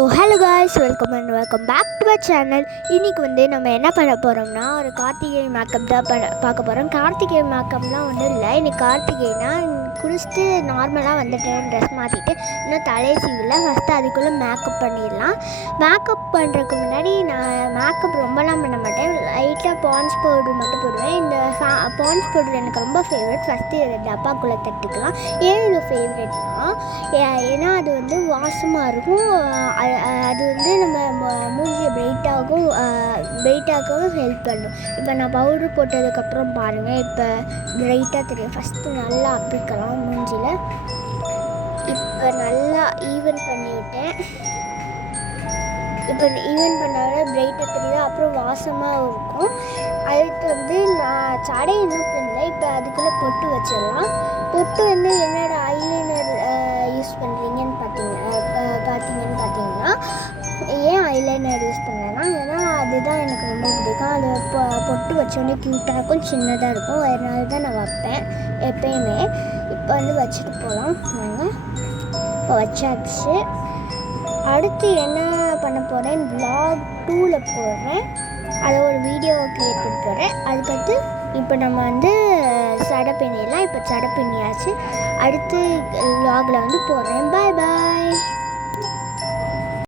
Hello guys, welcome back to our channel. இன்றைக்கி நம்ம என்ன பண்ண போகிறோம்னா, ஒரு கார்த்திகை மேக்கப் தான் பார்க்க போகிறோம். கார்த்திகை மேக்கப்லாம் ஒன்றும் இல்லை. இன்றைக்கி கார்த்திகைனா குளிச்சுட்டு நார்மலாக வந்துட்டேன், ட்ரெஸ் மாற்றிட்டு. இன்னும் தலை சீவில ஃபஸ்ட்டு அதுக்குள்ளே மேக்கப் பண்ணிடலாம். மேக்கப் பண்ணுறதுக்கு முன்னாடி நான் மேக்கப் ரொம்பலாம் பண்ண மாட்டேன். லைட்டாக பான்ஸ் பவுடர் மட்டும் போடுவேன். இந்த பான்ஸ் பவுடர் எனக்கு ரொம்ப ஃபேவரட். ஃபஸ்ட்டு டப்பாக்குள்ளே தட்டிக்கலாம். ஏன் இது ஃபேவரெட்னா, ஏன்னா அது வாசமாக இருக்கும். அது நம்ம மூஞ்சியை பிரைட்டாகவும் ஹெல்ப் பண்ணும். இப்போ நான் பவுடர் போட்டதுக்கப்புறம் பாருங்கள், இப்போ பிரைட்டாக தெரியும். ஃபஸ்ட்டு நல்லா அப்பிக்கலாம் மூஞ்சியில். இப்போ நல்லா ஈவன் பண்ணிவிட்டேன். இப்போ ஈவன் பண்ணாலும் பிரைட்டாக தெரியுது. அப்புறம் வாசமாக இருக்கும். அதுக்கு நான் சடை இன்னும் பண்ணல. இப்போ அதுக்குள்ளே பொட்டு வச்சிடலாம். பொட்டு என்னோட ஐலைனர் யூஸ் பண்ணுறீங்கன்னு பார்த்தீங்கன்னா ஏன் ஐலைனர் யூஸ் பண்ணேன்னா, ஏன்னா அதுதான் எனக்கு ரொம்ப பிடிக்கும். அது பொட்டு வச்சோடனே க்யூட்டாக இருக்கும், சின்னதாக இருக்கும். அதனால தான் நான் வைப்பேன் எப்பயுமே. இப்போ வச்சுட்டு போகலாம். நாங்கள் இப்போ வச்சாச்சு. அடுத்து என்ன பண்ண போகிறேன், vlog 2ல் போடுறேன். அதை ஒரு வீடியோவை க்ரியேட் பண்ண போகிறேன். அதுக்கடுத்து இப்போ நம்ம சடை பின்னிடலாம். இப்போ சடை பின்னியாச்சு. அடுத்து vlogல போடுறேன். பாய் பாய்.